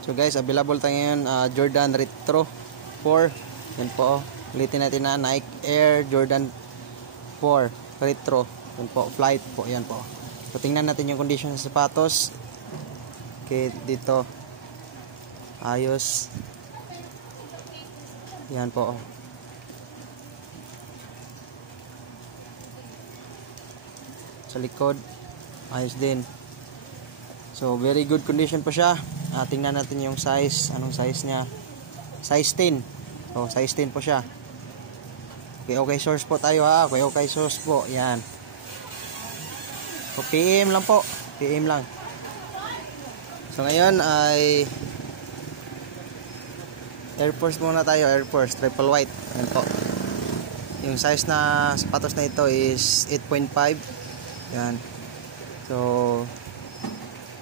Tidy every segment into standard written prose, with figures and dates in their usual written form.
So guys, available tayo ngayon Jordan Retro 4. Yan po. Ulitin natin na Nike Air Jordan 4 Retro. Yan po, flight po. Yan po. So tingnan natin yung condition sa sapatos. Okay, dito. Ayos. Yan po. Sa likod, ayos din. So very good condition po siya. Tingnan natin yung size. Anong size niya? Size 10. So size 10 po siya. Okay source po tayo ha. Okay source po. Yan. So PM lang po. PM lang. So ngayon ay Air Force muna tayo. Air Force triple white. Yan po. Yung size na sapatos na ito is 8.5. Yan. So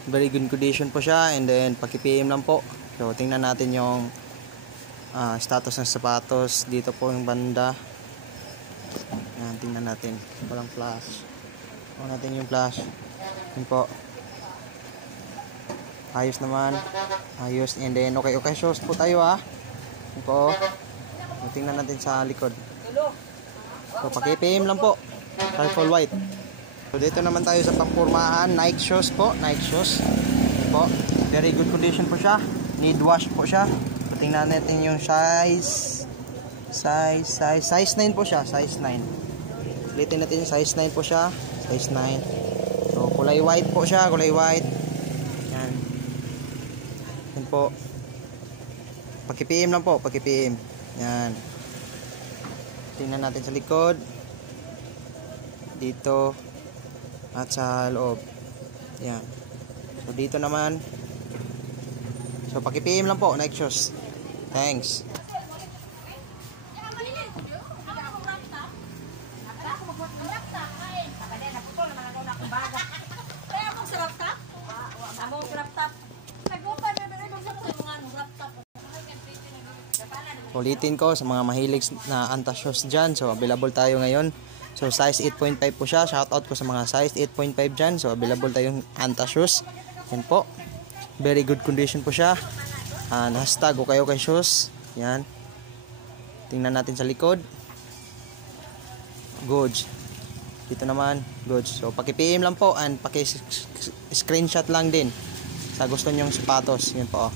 very good condition po siya, and then paki-PM lang po. So tingnan natin yung status ng sapatos dito po yung banda. Yan, tingnan natin. Walang flash. Tingnan natin yung flash. Yan po. Ayos naman. Ayos, and then okay shows po tayo ha. Yan po. So, tingnan natin sa likod. So paki-PM lang po. Triple white. So dito naman tayo sa pangpormahan, Nike shoes po, Nike shoes. Po, very good condition po siya. Need wash po siya. So, tingnan natin yung size 9 po siya, size 9. Ulitin natin yung size 9 po siya, size 9. So kulay white po siya, kulay white. Yan. Yan po. Paki-PM lang po, paki-PM. Yan. Tingnan natin sa likod. Dito at sa loob. Yan. So dito naman. So paki-PM lang po, Nike shoes. Thanks. Ulitin ko sa mga mahilig na Anta shoes dyan. So available tayo ngayon. So size 8.5 po siya. Shoutout ko sa mga size 8.5 dyan. So available tayong Anta shoes. Yan po. Very good condition po siya. Hashtag okay shoes. Yan. Tingnan natin sa likod. Goods. Dito naman. Goods. So paki-PM lang po and paki-screenshot lang din sa gusto nyong sapatos. Yan po.